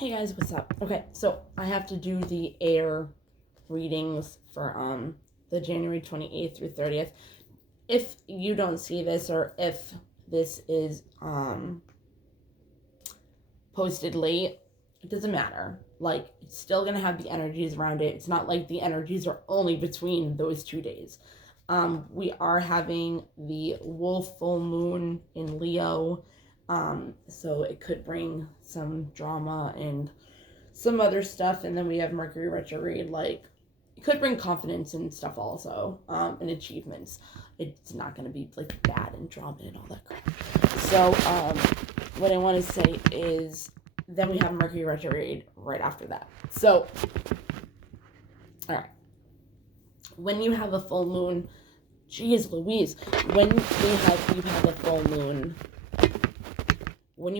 Hey guys, what's up? Okay, so I have to do the air readings for the January 28th through 30th. If you don't see this, or if this is posted late, it doesn't matter. Like, it's still gonna have the energies around it. It's not like the energies are only between those 2 days. We are having the wolf full moon in Leo. So it could bring some drama and some other stuff. And then we have Mercury retrograde. Like, it could bring confidence and stuff also, and achievements. It's not going to be like bad and drama and all that crap. So what I want to say is then we have Mercury retrograde right after that. So, all right. When you have a full moon, geez Louise, when you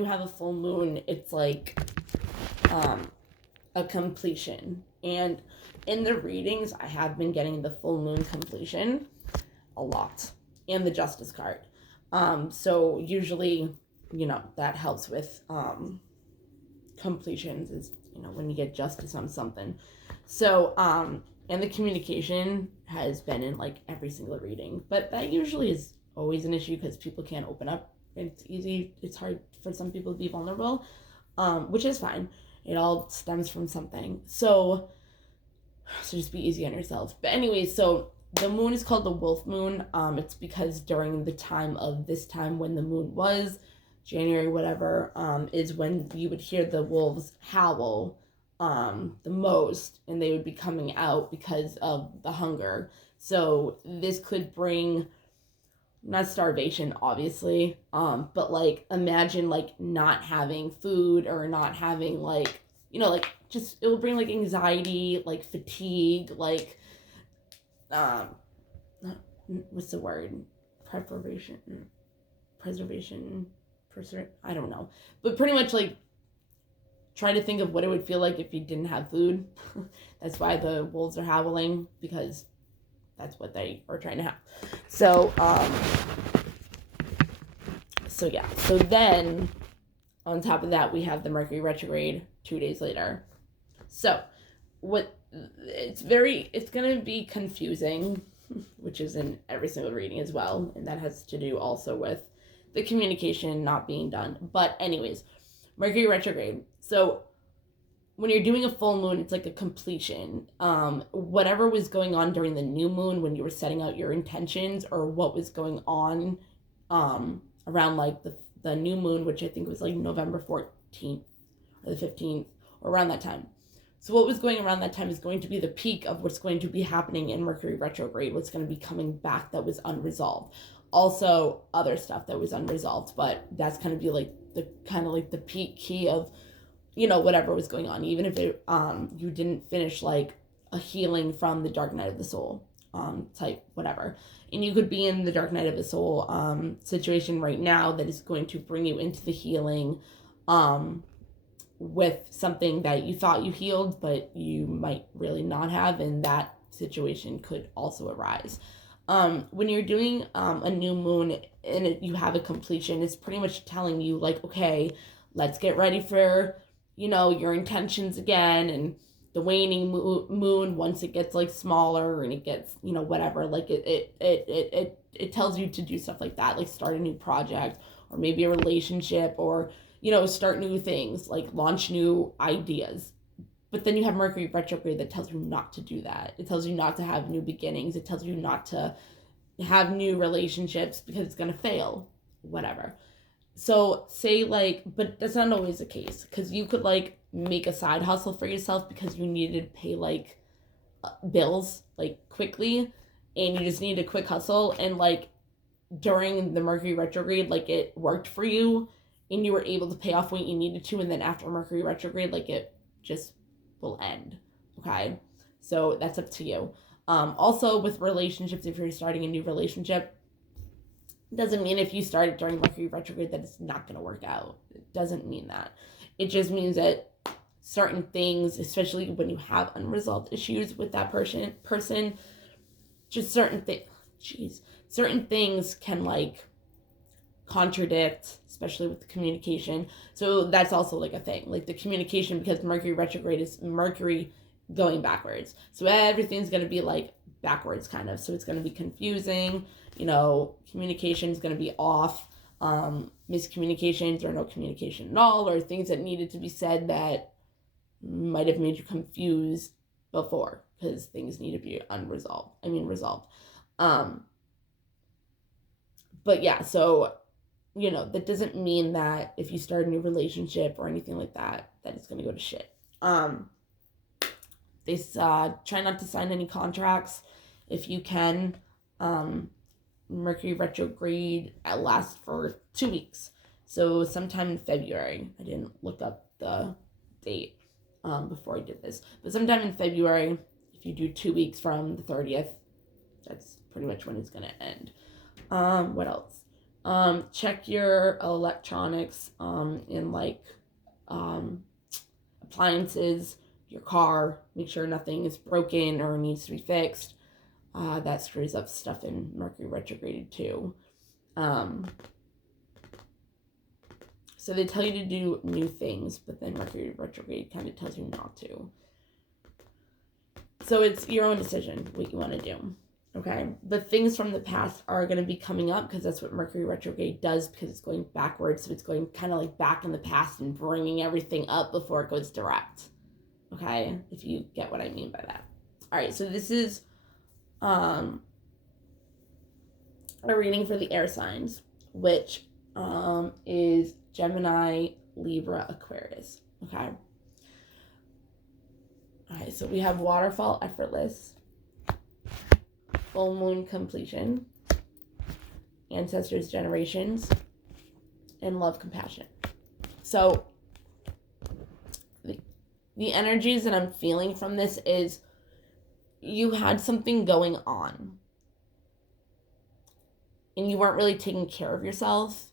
have a full moon, it's like a completion. And in the readings, I have been getting the full moon completion a lot, and the Justice card. So usually, that helps with completions, is when you get justice on something. So and the communication has been in like every single reading, but that usually is always an issue because people can't open up. It's hard for some people to be vulnerable, which is fine. It all stems from something. So just be easy on yourself. But anyway, so the moon is called the wolf moon. It's because during the time of this time when the moon was, January, whatever, is when you would hear the wolves howl the most, and they would be coming out because of the hunger. So this could bring, not starvation, obviously, but like imagine like not having food, or not having like, just, it will bring like anxiety, like fatigue, like what's the word, preservation, I don't know, but pretty much like try to think of what it would feel like if you didn't have food. That's why the wolves are howling, because that's what they are trying to have. So yeah. So then on top of that, we have the Mercury retrograde 2 days later. So it's going to be confusing, which is in every single reading as well. And that has to do also with the communication not being done. But anyways, Mercury retrograde. So when you're doing a full moon, it's like a completion. Whatever was going on during the new moon when you were setting out your intentions, or what was going on around like the new moon, which I think was like November 14th or the 15th, or around that time. So what was going around that time is going to be the peak of what's going to be happening in Mercury retrograde, what's going to be coming back that was unresolved. Also other stuff that was unresolved, but that's going to be like the peak key of whatever was going on, even if it you didn't finish like a healing from the dark night of the soul type whatever. And you could be in the dark night of the soul situation right now that is going to bring you into the healing with something that you thought you healed, but you might really not have, and that situation could also arise. When you're doing a new moon and you have a completion, it's pretty much telling you like, okay, let's get ready for your intentions again. And the waning moon, once it gets like smaller and it gets whatever, like it tells you to do stuff like that, like start a new project, or maybe a relationship, or start new things, like launch new ideas. But then you have Mercury retrograde that tells you not to do that. It tells you not to have new beginnings. It tells you not to have new relationships because it's going to fail, whatever. So say like, but that's not always the case, because you could like make a side hustle for yourself because you needed to pay like bills like quickly, and you just needed a quick hustle, and like during the Mercury retrograde, like it worked for you and you were able to pay off what you needed to, and then after Mercury retrograde, like it just will end. Okay, so that's up to you. Also with relationships, if you're starting a new relationship, doesn't mean if you started during Mercury retrograde that it's not going to work out. It doesn't mean that. It just means that certain things, especially when you have unresolved issues with that person, just certain things can like contradict, especially with the communication. So that's also like a thing, like the communication, because Mercury retrograde is Mercury going backwards. So everything's going to be like backwards kind of. So it's going to be confusing, you know, communication is going to be off, miscommunications or no communication at all, or things that needed to be said that might have made you confused before because things need to be resolved. But yeah, so, you know, that doesn't mean that if you start a new relationship or anything like that, that it's going to go to shit. They try not to sign any contracts if you can. Mercury retrograde lasts for 2 weeks. So sometime in February. I didn't look up the date before I did this. But sometime in February, if you do 2 weeks from the 30th, that's pretty much when it's going to end. What else? Check your electronics in like appliances, your car. Make sure nothing is broken or needs to be fixed. That screws up stuff in Mercury retrograde too. So they tell you to do new things, but then Mercury retrograde kind of tells you not to. So it's your own decision what you want to do. Okay, but things from the past are going to be coming up because that's what Mercury retrograde does, because it's going backwards. So it's going kind of like back in the past and bringing everything up before it goes direct. Okay, if you get what I mean by that. All right, so this is a reading for the air signs, which is Gemini, Libra, Aquarius. Okay. All right, so we have waterfall, effortless, full moon, completion, ancestors, generations, and love, compassion. So the energies that I'm feeling from this is you had something going on and you weren't really taking care of yourself.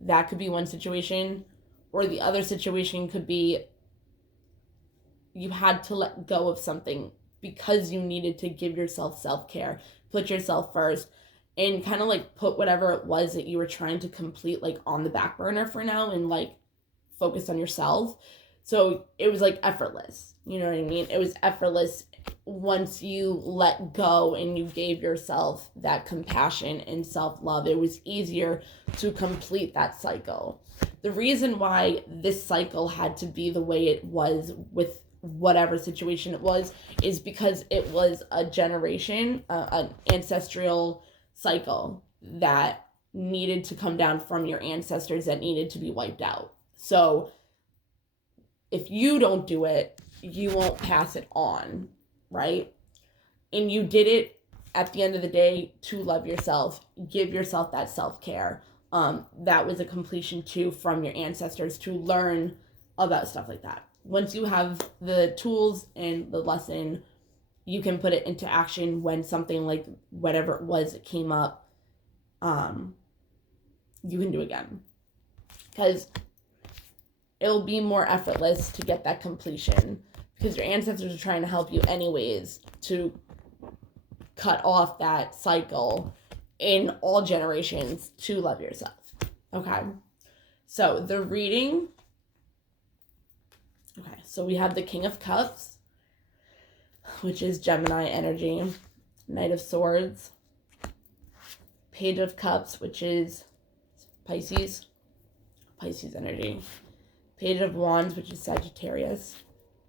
That could be one situation. Or the other situation could be you had to let go of something because you needed to give yourself self-care, put yourself first, and kind of like put whatever it was that you were trying to complete like on the back burner for now and like focus on yourself. So it was like effortless, you know what I mean? It was effortless once you let go and you gave yourself that compassion and self-love. It was easier to complete that cycle. The reason why this cycle had to be the way it was with whatever situation it was is because it was a generation, an ancestral cycle that needed to come down from your ancestors that needed to be wiped out. So if you don't do it, you won't pass it on, right? And you did it at the end of the day to love yourself, give yourself that self-care. That was a completion too from your ancestors to learn about stuff like that. Once you have the tools and the lesson, you can put it into action when something like whatever it was that came up, you can do again. Because it'll be more effortless to get that completion because your ancestors are trying to help you anyways to cut off that cycle in all generations to love yourself. Okay. So the reading. Okay. So we have the King of Cups, which is Gemini energy, Knight of Swords, Page of Cups, which is Pisces energy, Page of Wands, which is Sagittarius,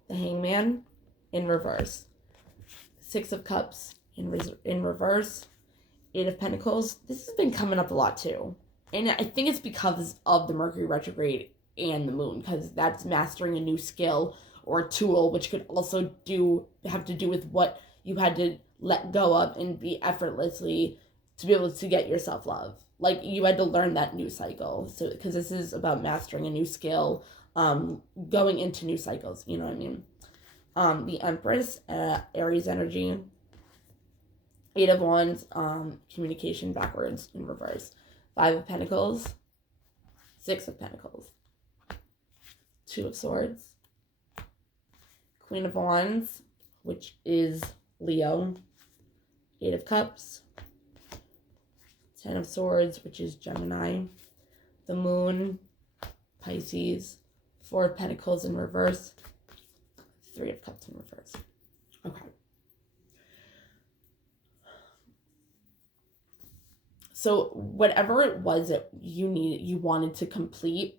the Hangman in reverse, Six of Cups in reverse, Eight of Pentacles. This has been coming up a lot too. And I think it's because of the Mercury retrograde and the moon, because that's mastering a new skill or tool, which could also have to do with what you had to let go of and be effortlessly to be able to get your self-love. Like you had to learn that new cycle. So because this is about mastering a new skill, going into new cycles, you know what I mean? The Empress, Aries energy, Eight of Wands, communication backwards in reverse, Five of Pentacles, Six of Pentacles, Two of Swords, Queen of Wands, which is Leo, Eight of Cups, Ten of Swords, which is Gemini. The Moon, Pisces. Four of Pentacles in reverse. Three of Cups in reverse. Okay. So whatever it was that you wanted to complete,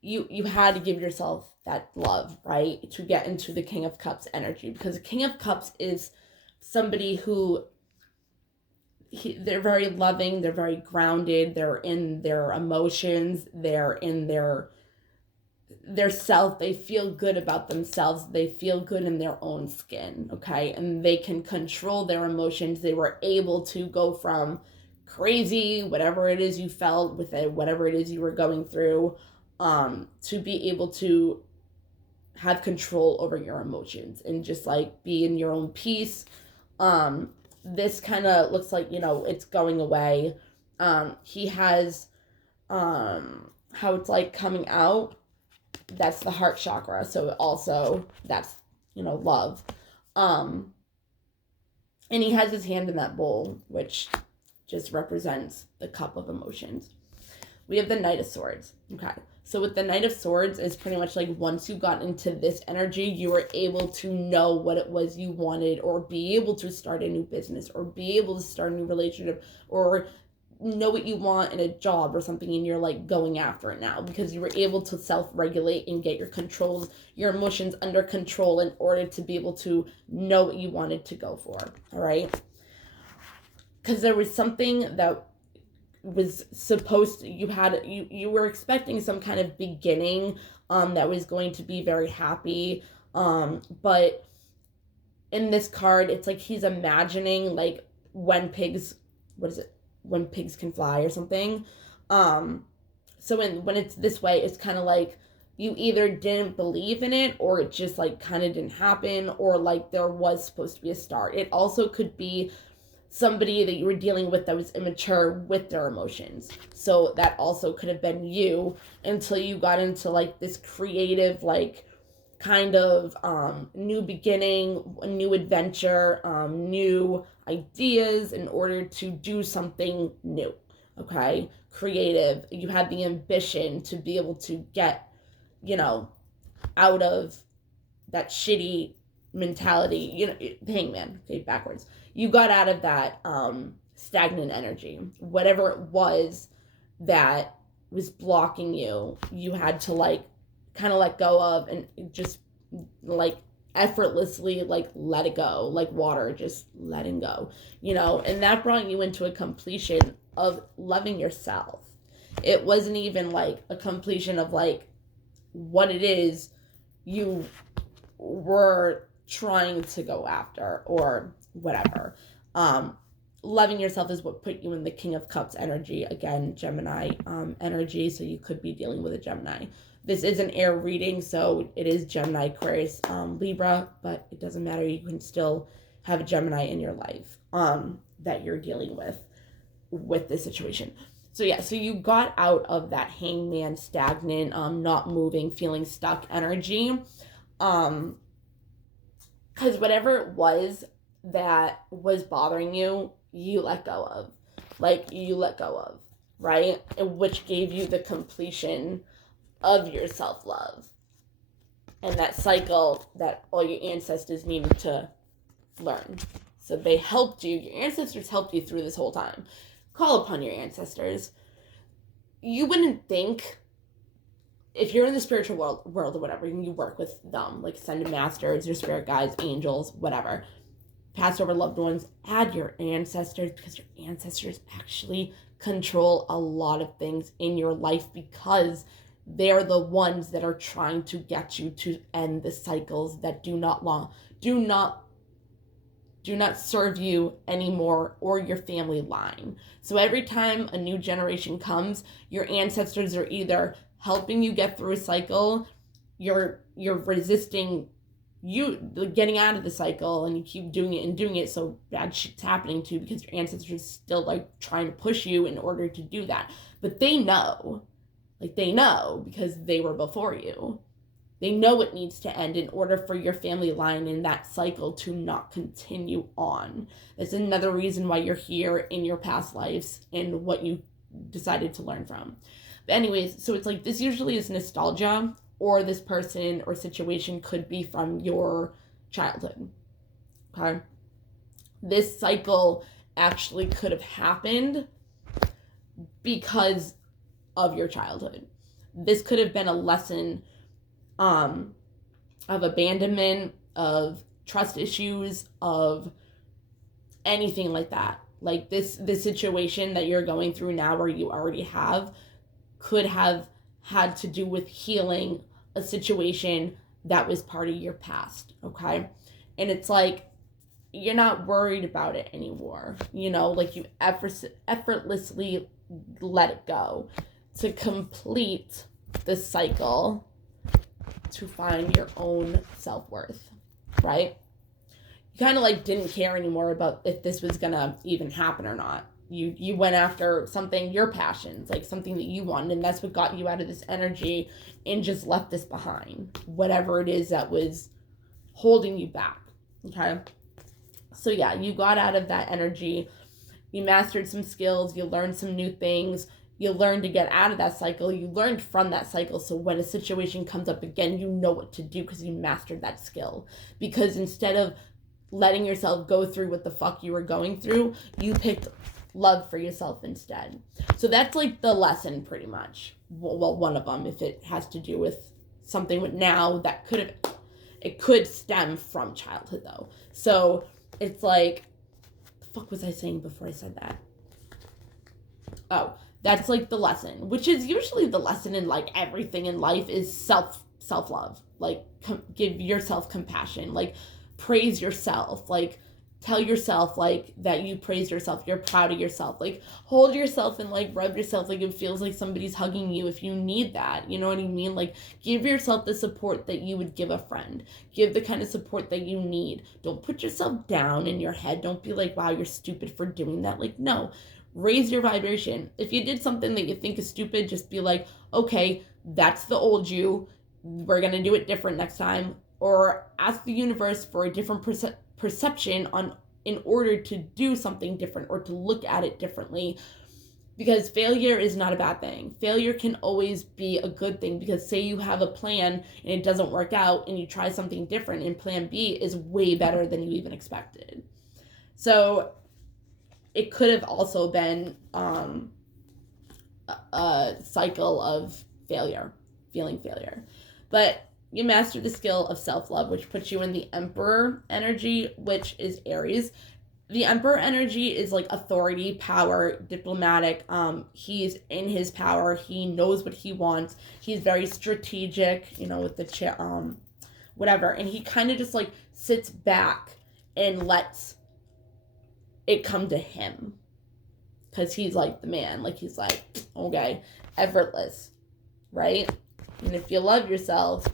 you had to give yourself that love, right? To get into the King of Cups energy, because the King of Cups is somebody who they're very loving, they're very grounded, they're in their emotions, they're in their self, they feel good about themselves, they feel good in their own skin, okay? And they can control their emotions. They were able to go from crazy, whatever it is you felt with it, whatever it is you were going through, to be able to have control over your emotions and just like be in your own peace. This kind of looks like, it's going away. He has, how it's like coming out. That's the heart chakra. So also that's, love. And he has his hand in that bowl, which just represents the cup of emotions. We have the Knight of Swords. Okay. So with the Knight of Swords, it's pretty much like once you got into this energy, you were able to know what it was you wanted, or be able to start a new business, or be able to start a new relationship, or know what you want in a job or something, and you're like going after it now because you were able to self-regulate and get your emotions under control in order to be able to know what you wanted to go for. All right. Because there was something that was supposed to, you were expecting some kind of beginning that was going to be very happy, but in this card it's like he's imagining like when pigs can fly or something. So when it's this way, it's kind of like you either didn't believe in it, or it just like kind of didn't happen, or like there was supposed to be a start. It also could be somebody that you were dealing with that was immature with their emotions. So that also could have been you until you got into like this creative, like kind of new beginning, a new adventure, new ideas in order to do something new. Okay. Creative. You had the ambition to be able to get, out of that shitty mentality, hangman, okay, backwards. You got out of that stagnant energy. Whatever it was that was blocking you, you had to like kind of let go of, and just like effortlessly like let it go, like water, just letting go, and that brought you into a completion of loving yourself. It wasn't even like a completion of like what it is you were trying to go after or whatever. Loving yourself is what put you in the King of Cups energy. Again, Gemini energy, so you could be dealing with a Gemini. This is an air reading, so it is Gemini, Aquarius, Libra, but it doesn't matter. You can still have a Gemini in your life that you're dealing with this situation. So yeah, so you got out of that hangman, stagnant, not moving, feeling stuck energy. Because whatever it was that was bothering you, you let go of. Right? And which gave you the completion of your self-love. And that cycle that all your ancestors needed to learn. So they helped you. Your ancestors helped you through this whole time. Call upon your ancestors. You wouldn't think, if you're in the spiritual world or whatever, and you work with them, like ascended masters, your spirit guides, angels, whatever, past over loved ones, add your ancestors, because your ancestors actually control a lot of things in your life, because they're the ones that are trying to get you to end the cycles that do not serve you anymore, or your family line. So every time a new generation comes, your ancestors are either helping you get through a cycle, you're resisting you getting out of the cycle, and you keep doing it, so bad shit's happening to you because your ancestors still like trying to push you in order to do that. But they know because they were before you. They know it needs to end in order for your family line in that cycle to not continue on. That's another reason why you're here in your past lives and what you decided to learn from. But anyways, so it's like this usually is nostalgia, or this person or situation could be from your childhood. Okay? This cycle actually could have happened because of your childhood. This could have been a lesson of abandonment, of trust issues, of anything like that. Like this situation that you're going through now, or you already have, could have had to do with healing a situation that was part of your past, okay? And it's like, you're not worried about it anymore. You know, like you effortlessly let it go to complete the cycle to find your own self-worth, right? You kind of like didn't care anymore about if this was gonna even happen or not. You went after something, your passions, like something that you wanted, and that's what got you out of this energy and just left this behind, whatever it is that was holding you back, okay? So yeah, you got out of that energy, you mastered some skills, you learned some new things, you learned to get out of that cycle, you learned from that cycle, so when a situation comes up again, you know what to do because you mastered that skill. Because instead of letting yourself go through what the fuck you were going through, you picked love for yourself instead. So that's like the lesson pretty much. Well, one of them, if it has to do with something with now that it could stem from childhood though. So it's like, the fuck was I saying before I said that? Oh, that's like the lesson, which is usually the lesson in like everything in life is self-love. Like give yourself compassion, like praise yourself, like tell yourself like that you praise yourself, you're proud of yourself, like hold yourself and like rub yourself like it feels like somebody's hugging you if you need that, you know what I mean? Like give yourself the support that you would give a friend, give the kind of support that you need. Don't put yourself down in your head, don't be like, wow, you're stupid for doing that. Like, no, raise your vibration. If you did something that you think is stupid, just be like, okay, that's the old you, we're gonna do it different next time. Or ask the universe for a different perception on in order to do something different or to look at it differently, because failure is not a bad thing. Failure can always be a good thing, because say you have a plan and it doesn't work out and you try something different and plan B is way better than you even expected. So it could have also been a cycle of failure, feeling failure. But you master the skill of self-love, which puts you in the Emperor energy, which is Aries. The Emperor energy is like authority, power, diplomatic. He's in his power. He knows what he wants. He's very strategic, you know, with the whatever. And he kind of just like sits back and lets it come to him, because he's like the man. Like he's like, okay, effortless, right? And if you love yourself,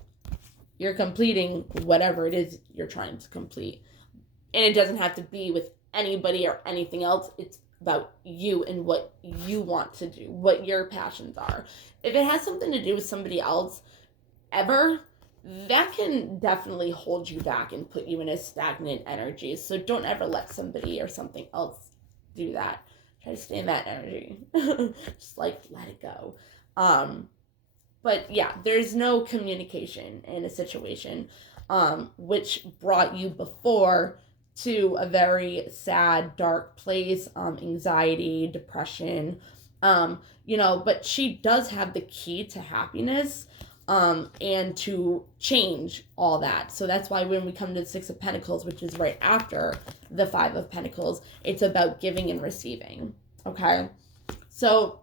you're completing whatever it is you're trying to complete. And it doesn't have to be with anybody or anything else. It's about you and what you want to do, what your passions are. If it has something to do with somebody else ever, that can definitely hold you back and put you in a stagnant energy. So don't ever let somebody or something else do that. Try to stay in that energy. Just like let it go. But yeah, there's no communication in a situation, which brought you before to a very sad, dark place, anxiety, depression, but she does have the key to happiness, and to change all that. So that's why when we come to the Six of Pentacles, which is right after the Five of Pentacles, it's about giving and receiving, okay? So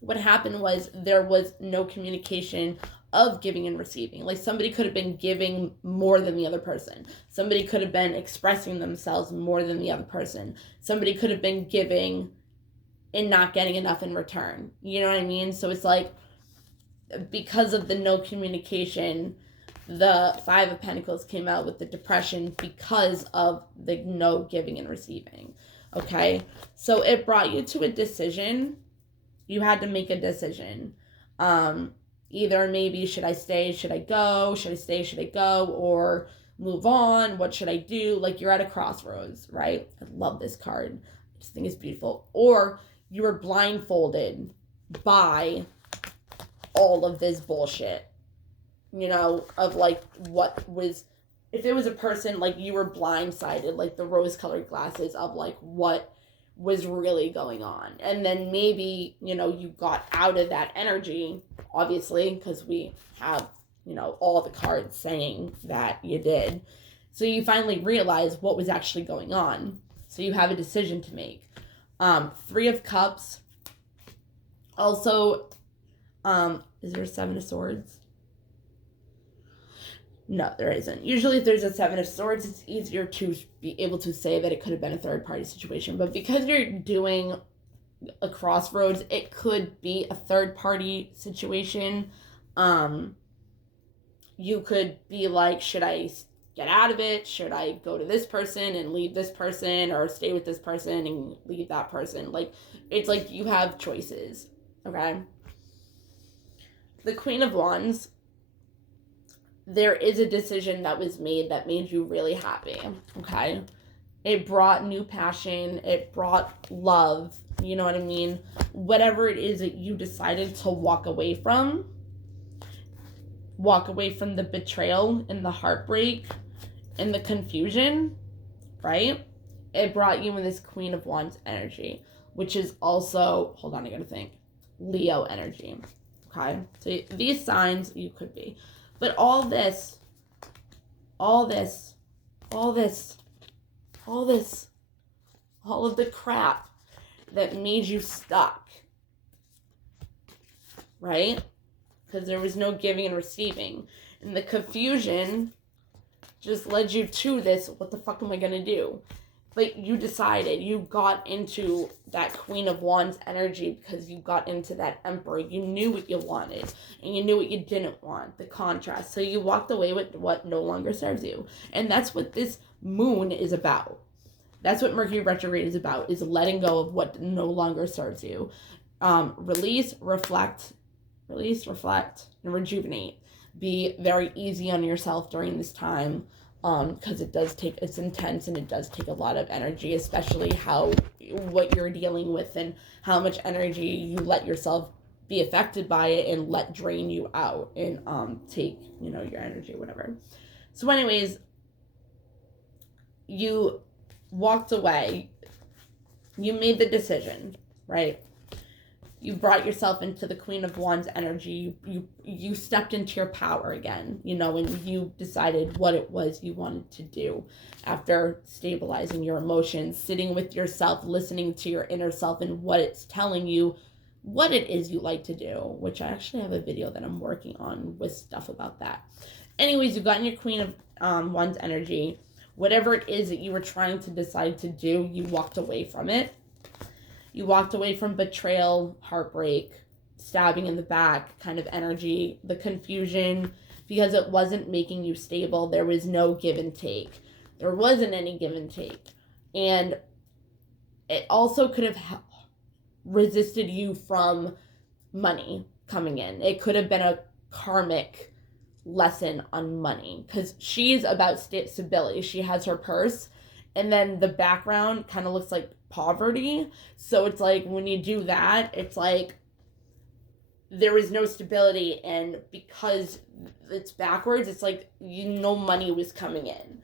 what happened was there was no communication of giving and receiving. Like somebody could have been giving more than the other person. Somebody could have been expressing themselves more than the other person. Somebody could have been giving and not getting enough in return. You know what I mean? So it's like, because of the no communication, the Five of Pentacles came out with the depression because of the no giving and receiving. Okay? So it brought you to a decision. You had to make a decision. Either maybe, should I stay, should I go, should I stay, should I go, or move on, what should I do? Like, you're at a crossroads, right? I love this card. I just think it's beautiful. Or you were blindfolded by all of this bullshit, you know, of like what was, if it was a person, like you were blindsided, like the rose-colored glasses of like what was really going on. And then maybe, you know, you got out of that energy, obviously, because we have, you know, all the cards saying that you did. So you finally realize what was actually going on. So you have a decision to make. 3 of Cups. Also, is there a 7 of Swords? No, there isn't. Usually if there's a 7 of Swords, it's easier to be able to say that it could have been a third-party situation. But because you're doing a crossroads, it could be a third-party situation. You could be like, should I get out of it? Should I go to this person and leave this person, or stay with this person and leave that person? Like, it's like you have choices, okay? The Queen of Wands, there is a decision that was made that made you really happy, okay? It brought new passion. It brought love. You know what I mean? Whatever it is that you decided to walk away from the betrayal and the heartbreak and the confusion, right? It brought you in this Queen of Wands energy, which is also, hold on, I gotta think, Leo energy, okay? So these signs you could be. But all of the crap that made you stuck, right? Because there was no giving and receiving. And the confusion just led you to this, what the fuck am I going to do? But you decided, you got into that Queen of Wands energy because you got into that Emperor. You knew what you wanted and you knew what you didn't want, the contrast. So you walked away with what no longer serves you. And that's what this moon is about. That's what Mercury retrograde is about, is letting go of what no longer serves you. Release, reflect, and rejuvenate. Be very easy on yourself during this time. Because it's intense and it does take a lot of energy, especially what you're dealing with and how much energy you let yourself be affected by it and let drain you out and take, you know, your energy or whatever. So anyways, you walked away, you made the decision, right? You brought yourself into the Queen of Wands energy. You stepped into your power again, you know, and you decided what it was you wanted to do after stabilizing your emotions, sitting with yourself, listening to your inner self and what it's telling you, what it is you like to do, which I actually have a video that I'm working on with stuff about that. Anyways, you got in your Queen of Wands energy. Whatever it is that you were trying to decide to do, you walked away from it. You walked away from betrayal, heartbreak, stabbing in the back kind of energy, the confusion, because it wasn't making you stable. There was no give and take. There wasn't any give and take. And it also could have resisted you from money coming in. It could have been a karmic lesson on money, because she's about stability. She has her purse, and then the background kind of looks like poverty. So it's like when you do that, it's like there is no stability, and because it's backwards, it's like money was coming in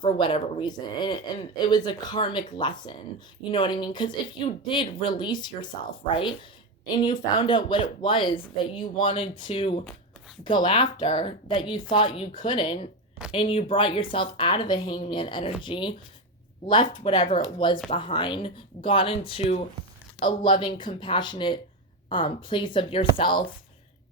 for whatever reason, and it was a karmic lesson, you know what I mean? Because if you did release yourself, right, and you found out what it was that you wanted to go after that you thought you couldn't, and you brought yourself out of the Hangman energy, left whatever it was behind, got into a loving, compassionate place of yourself,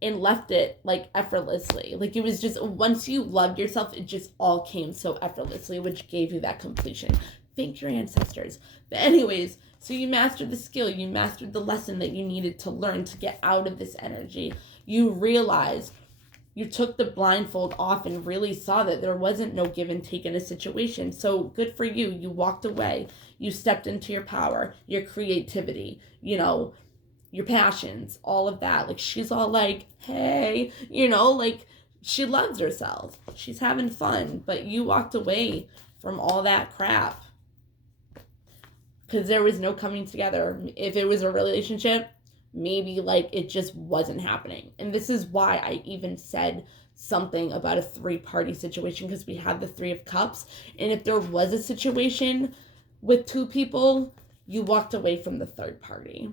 and left it like effortlessly. Like it was just, once you loved yourself, it just all came so effortlessly, which gave you that completion. Thank your ancestors. But anyways, so you mastered the skill, you mastered the lesson that you needed to learn to get out of this energy. You realized, you took the blindfold off and really saw that there wasn't no give and take in a situation. So good for you. You walked away. You stepped into your power, your creativity. You know, your passions, all of that. Like, she's all like, hey, you know, like, she loves herself. She's having fun. But you walked away from all that crap because there was no coming together. If it was a relationship, maybe, like, it just wasn't happening. And this is why I even said something about a 3-party situation, because we had the 3 of Cups. And if there was a situation with 2 people, you walked away from the 3rd party.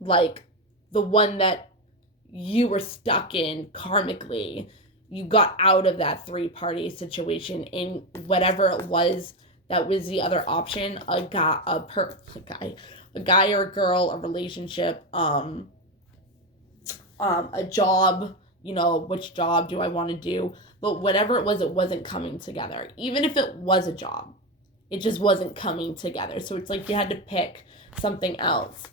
Like, the one that you were stuck in karmically. You got out of that 3-party situation, and whatever it was that was the other option, a guy or a girl, a relationship, a job, you know, which job do I want to do? But whatever it wasn't coming together. Even if it was a job, it just wasn't coming together. So it's like you had to pick something else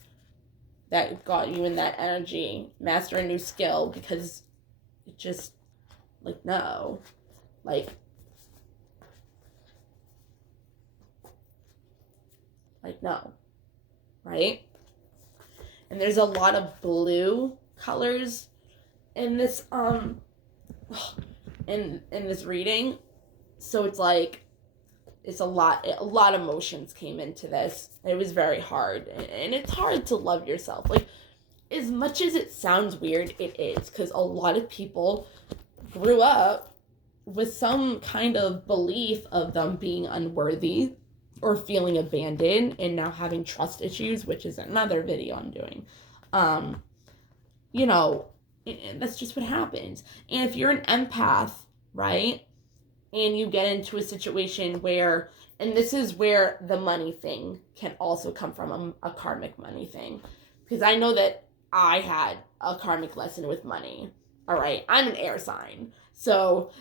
that got you in that energy, master a new skill, because it just, like, no. Like, no. Right? And there's a lot of blue colors in this, in this reading. So it's like, it's a lot of emotions came into this. It was very hard, and it's hard to love yourself. Like, as much as it sounds weird, it is, because a lot of people grew up with some kind of belief of them being unworthy or feeling abandoned, and now having trust issues, which is another video I'm doing. You know, and that's just what happens. And if you're an empath, right, and you get into a situation where, and this is where the money thing can also come from, a karmic money thing. Because I know that I had a karmic lesson with money. All right, I'm an air sign. So,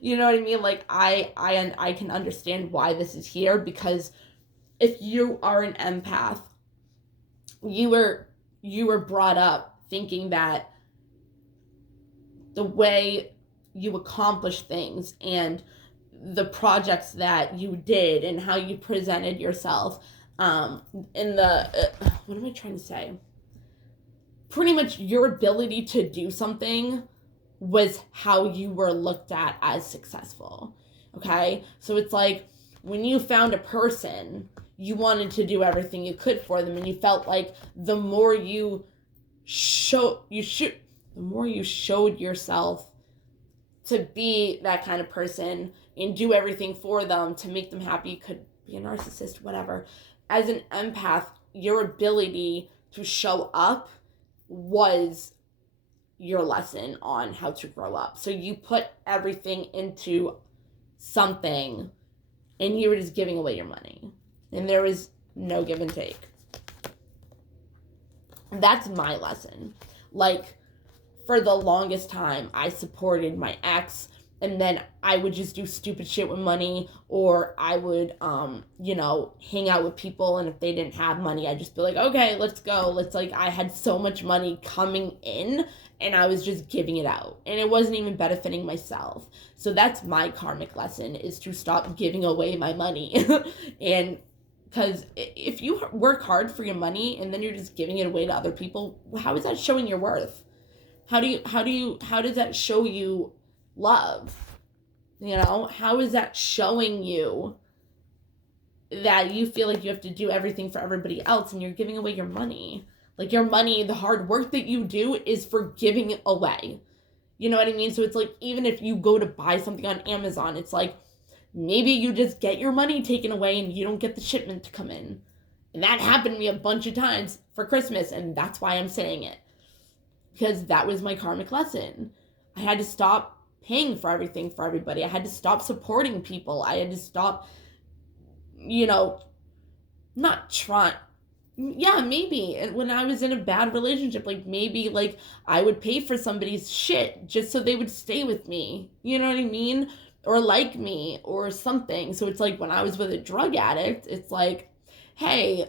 you know what I mean? Like, I can understand why this is here, because if you are an empath, you were brought up thinking that the way you accomplish things and the projects that you did and how you presented yourself, in the, what am I trying to say? Pretty much your ability to do something was how you were looked at as successful. Okay? So it's like, when you found a person, you wanted to do everything you could for them, and you felt like the more you showed yourself to be that kind of person and do everything for them to make them happy. You could be a narcissist, whatever. As an empath, your ability to show up was your lesson on how to grow up. So you put everything into something, and you were just giving away your money. And there was no give and take. That's my lesson. Like, for the longest time, I supported my ex, and then I would just do stupid shit with money, or I would, hang out with people, and if they didn't have money, I'd just be like, okay, let's go. I had so much money coming in, and I was just giving it out, and it wasn't even benefiting myself. So that's my karmic lesson, is to stop giving away my money. And because if you work hard for your money, and then you're just giving it away to other people, how is that showing your worth? How does that show you love? You know, how is that showing you that you feel like you have to do everything for everybody else, and you're giving away your money? Like, your money, the hard work that you do is for giving it away. You know what I mean? So it's like, even if you go to buy something on Amazon, it's like, maybe you just get your money taken away and you don't get the shipment to come in. And that happened to me a bunch of times for Christmas, and that's why I'm saying it. Because that was my karmic lesson. I had to stop paying for everything for everybody. I had to stop supporting people. I had to stop, not trying. Yeah, maybe. And when I was in a bad relationship, maybe I would pay for somebody's shit just so they would stay with me. You know what I mean? Or like me or something. So it's like, when I was with a drug addict, it's like, hey,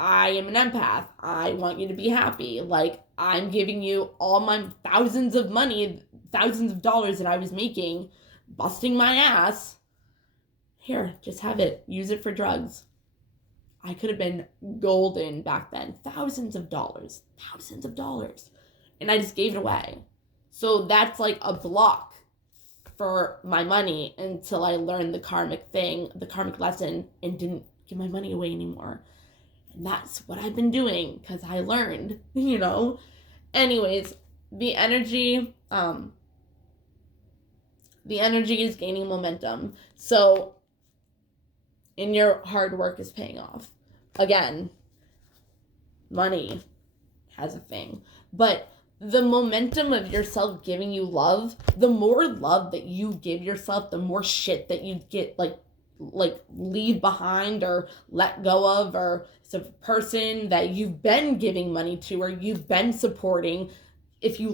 I am an empath. I want you to be happy. I'm giving you all my thousands of dollars that I was making, busting my ass. Here, just have it. Use it for drugs. I could have been golden back then. Thousands of dollars. And I just gave it away. So that's like a block for my money until I learned the karmic lesson, and didn't give my money away anymore. And that's what I've been doing because I learned, Anyways, the energy is gaining momentum. So, and your hard work is paying off. Again, money has a thing. But the momentum of yourself giving you love, the more love that you give yourself, the more shit that you get like leave behind or let go of, or it's a person that you've been giving money to or you've been supporting. If you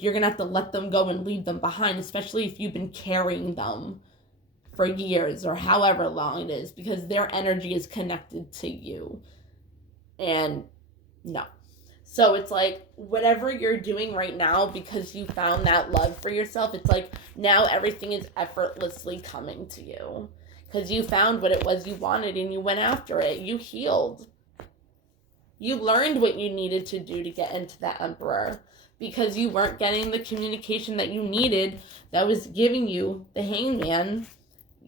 you're gonna have to let them go and leave them behind, especially if you've been carrying them for years or however long it is, because their energy is connected to you. And no. So it's like, whatever you're doing right now, because you found that love for yourself, it's like now everything is effortlessly coming to you. Because you found what it was you wanted and you went after it. You healed. You learned what you needed to do to get into that Emperor. Because you weren't getting the communication that you needed that was giving you the Hangman.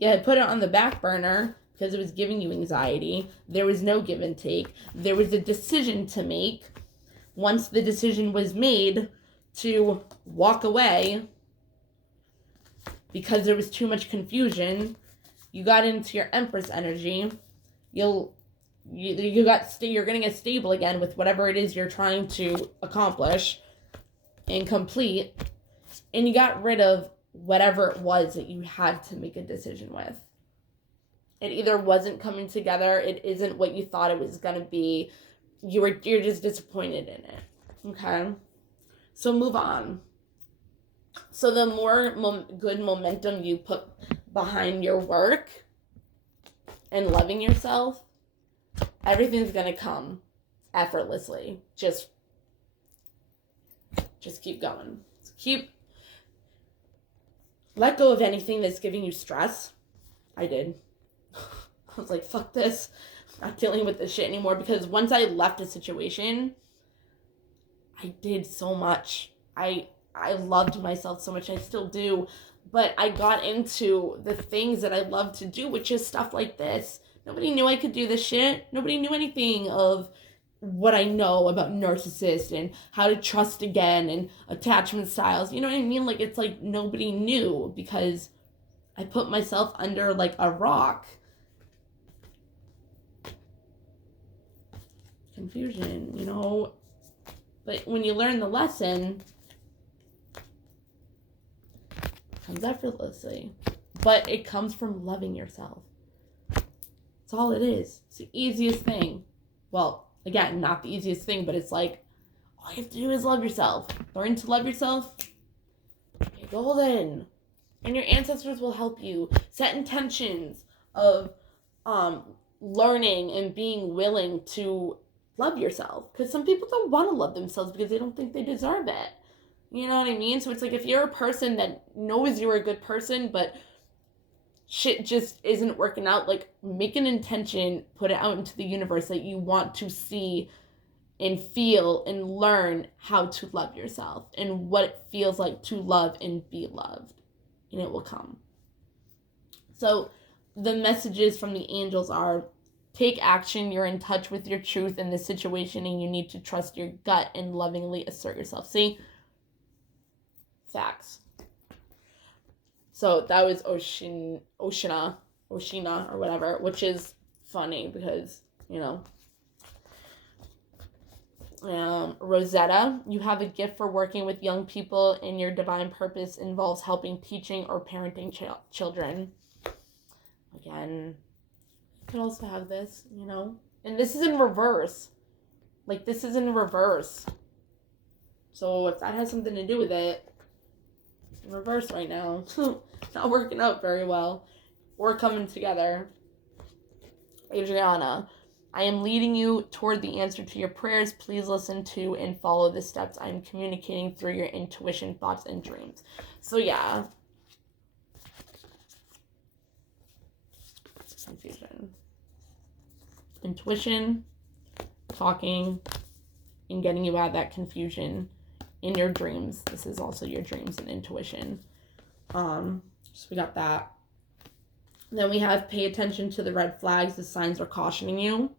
You had put it on the back burner because it was giving you anxiety. There was no give and take. There was a decision to make. Once the decision was made to walk away because there was too much confusion, you got into your Empress energy. You're gonna get stable again with whatever it is you're trying to accomplish and complete, and you got rid of whatever it was that you had to make a decision with. It either wasn't coming together, it isn't what you thought it was gonna be. You're just disappointed in it. Okay? So move on. So the more good momentum you put behind your work and loving yourself, everything's gonna come effortlessly. Just keep going. Let go of anything that's giving you stress. I did. I was like, fuck this. I'm not dealing with this shit anymore, because once I left a situation, I did so much. I loved myself so much. I still do. But I got into the things that I love to do, which is stuff like this. Nobody knew I could do this shit. Nobody knew anything of what I know about narcissists and how to trust again and attachment styles. You know what I mean? Like, it's like nobody knew because I put myself under like a rock. Confusion, But when you learn the lesson, it comes effortlessly. But it comes from loving yourself. That's all it is. It's the easiest thing. Well, again, not the easiest thing, but it's like, all you have to do is love yourself. Learn to love yourself. You're golden. And your ancestors will help you. Set intentions of learning and being willing to love yourself. Because some people don't want to love themselves because they don't think they deserve it. You know what I mean? So it's like, if you're a person that knows you're a good person, but shit just isn't working out, like, make an intention, put it out into the universe that you want to see and feel and learn how to love yourself and what it feels like to love and be loved. And it will come. So the messages from the angels are, take action. You're in touch with your truth in this situation, and you need to trust your gut and lovingly assert yourself. See? Facts. So that was Oshina or whatever, which is funny because, Rosetta, you have a gift for working with young people, and your divine purpose involves helping teaching or parenting children. Again, you could also have this, and this is in reverse. Like, this is in reverse. So if that has something to do with it, it's in reverse right now. It's not working out very well. We're coming together. Adriana, I am leading you toward the answer to your prayers. Please listen to and follow the steps I am communicating through your intuition, thoughts, and dreams. So yeah. Confusion. intuition, talking, and getting you out of that confusion in your dreams. This is also your dreams and intuition. So we got that. Then we have pay attention to the red flags. The signs are cautioning you.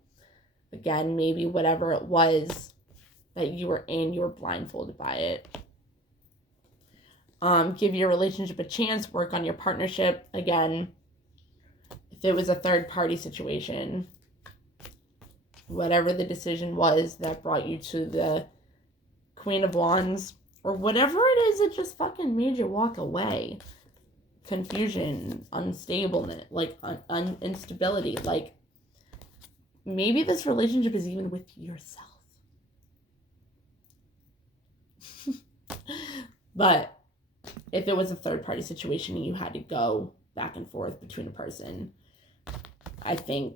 Again, maybe whatever it was that you were in, you were blindfolded by it. Give your relationship a chance. Work on your partnership. Again, if it was a third party situation, whatever the decision was that brought you to the Queen of Wands, or whatever it is that just fucking made you walk away. Confusion, unstableness, like instability. Like, maybe this relationship is even with yourself. But if it was a third party situation and you had to go back and forth between a person, I think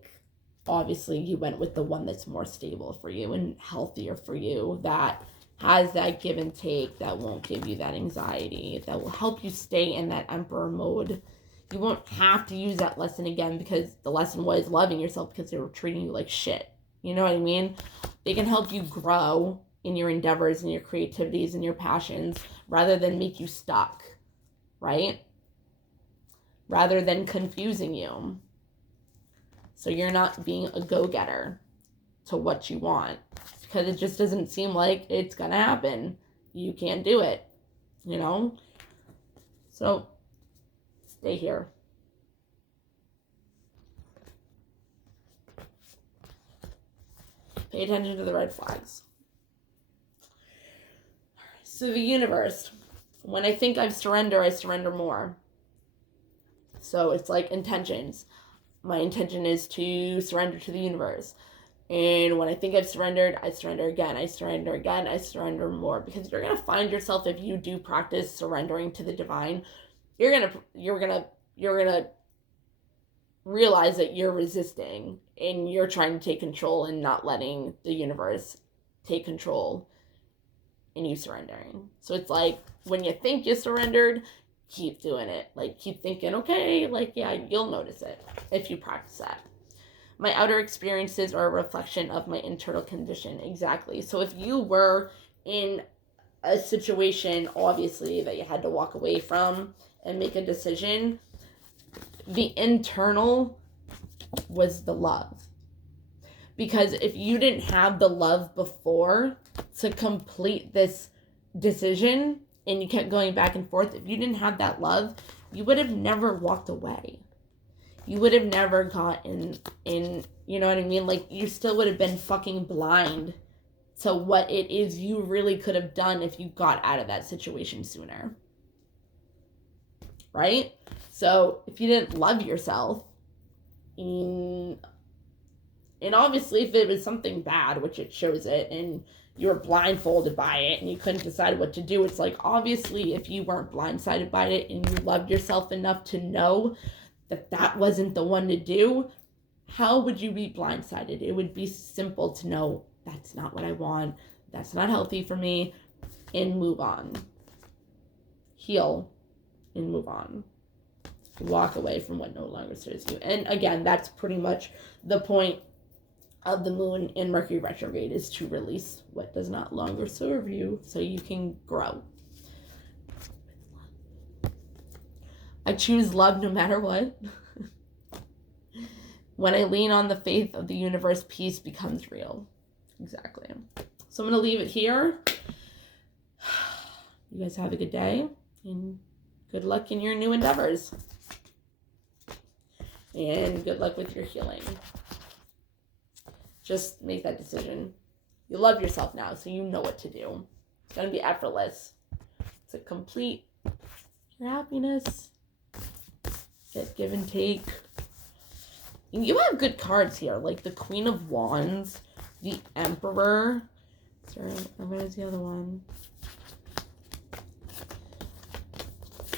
obviously you went with the one that's more stable for you and healthier for you, that has that give and take, that won't give you that anxiety, that will help you stay in that emperor mode. You won't have to use that lesson again, because the lesson was loving yourself because they were treating you like shit. You know what I mean? They can help you grow in your endeavors and your creativities and your passions rather than make you stuck, right? Rather than confusing you. So you're not being a go-getter to what you want, because it just doesn't seem like it's gonna happen. You can't do it, you know? So stay here. Pay attention to the red flags. So the universe, when I think I surrender more. So it's like intentions. My intention is to surrender to the universe. And when I think I've surrendered, I surrender again. I surrender again. I surrender more. Because you're going to find yourself, if you do practice surrendering to the divine, you're going to realize that you're resisting and you're trying to take control and not letting the universe take control and you surrendering. So it's like, when you think you surrendered, keep doing it. Like, keep thinking, okay, like, yeah, you'll notice it if you practice that. My outer experiences are a reflection of my internal condition. Exactly. So if you were in a situation, obviously, that you had to walk away from and make a decision, the internal was the love. Because if you didn't have the love before to complete this decision and you kept going back and forth, if you didn't have that love, you would have never walked away. You would have never gotten in, you know what I mean? Like, you still would have been fucking blind to what it is you really could have done if you got out of that situation sooner. Right? So if you didn't love yourself, and obviously if it was something bad, which it shows it, and you were blindfolded by it and you couldn't decide what to do, it's like, obviously if you weren't blindsided by it and you loved yourself enough to know that that wasn't the one to do, how would you be blindsided? It would be simple to know, that's not what I want, that's not healthy for me, and move on. Heal and move on. Walk away from what no longer serves you. And again, that's pretty much the point of the moon in Mercury retrograde, is to release what does not longer serve you so you can grow. I choose love no matter what. When I lean on the faith of the universe, peace becomes real. Exactly. So I'm going to leave it here. You guys have a good day and good luck in your new endeavors. And good luck with your healing. Just make that decision. You love yourself now, so you know what to do. It's going to be effortless. It's a complete your happiness. Get give and take. And you have good cards here, like the Queen of Wands, the Emperor. Sorry, what is the other one?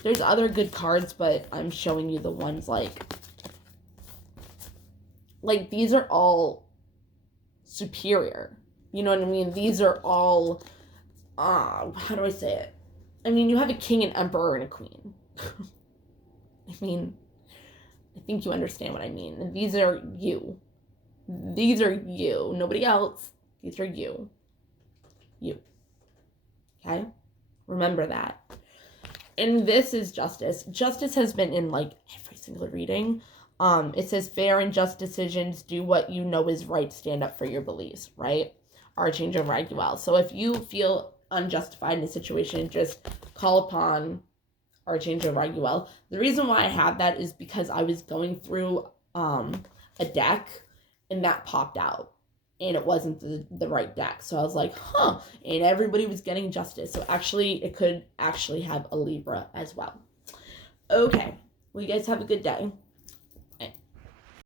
There's other good cards, but I'm showing you the ones like these are all superior. You know what I mean? These are all, how do I say it? I mean, you have a king, an emperor, and a queen. I mean, I think you understand what I mean. And these are you. These are you. Nobody else. These are you. You. Okay? Remember that. And this is justice. Justice has been in like every single reading. It says fair and just decisions, do what you know is right, stand up for your beliefs, right? Archangel Raguel. So if you feel unjustified in a situation, just call upon Archangel Raguel. The reason why I have that is because I was going through a deck and that popped out. And it wasn't the right deck. So I was like, huh. And everybody was getting justice. So actually, it could actually have a Libra as well. Okay. Well, you guys have a good day.